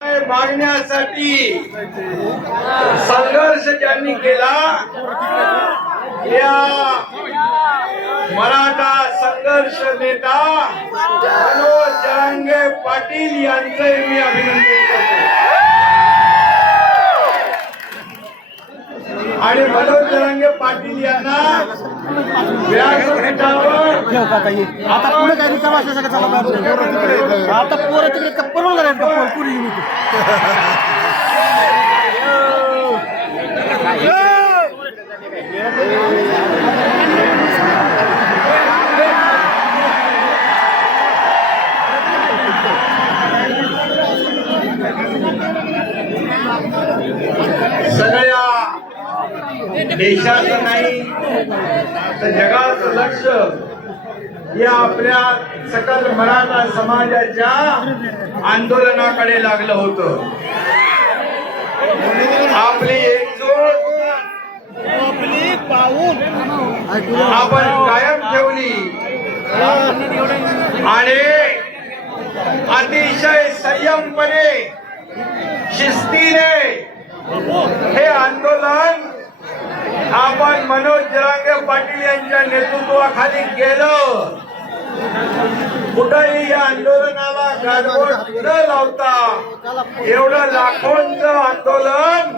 मागण्यासाठी संघर्ष ज्यांनी केला या मराठा संघर्ष नेता मनोज जरांगे पाटील यांचे मी अभिनंदन करतो. आणि मनोज जरांगे पाटील यांना व्यासपीठावर आता पुढे काय चालत आता पोरं तिकडे कप्पल झाले का सगळ्या देशाचं नाही तर जगाचं लक्ष या आपल्या सकल मराठा समाजाच्या आंदोलनाकडे लागलं होतं. आपली एकजोड आपण कायम ठेवली. आणि अतिशय संयमपणे शिस्तीने हे आंदोलन पाटील यांच्या नेतृत्वाखाली केलं कुठंही या आंदोलनाला गाडबोट न लावता एवढं लाखोंचं आंदोलन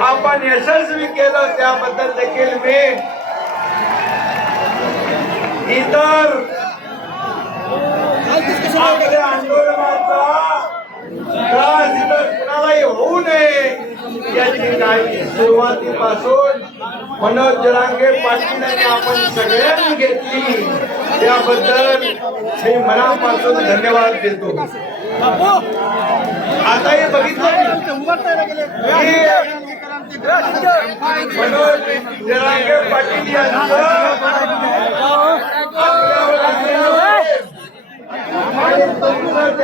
आपण यशस्वी केलं त्याबद्दल देखील मी इतर सुरुवातीपासून मनोज जरांगे पाटील आपण सगळ्यांनी घेतली. त्याबद्दल मी मनापासून धन्यवाद देतो. आता हे बघितलं मनोज जरांगे पाटील यांचं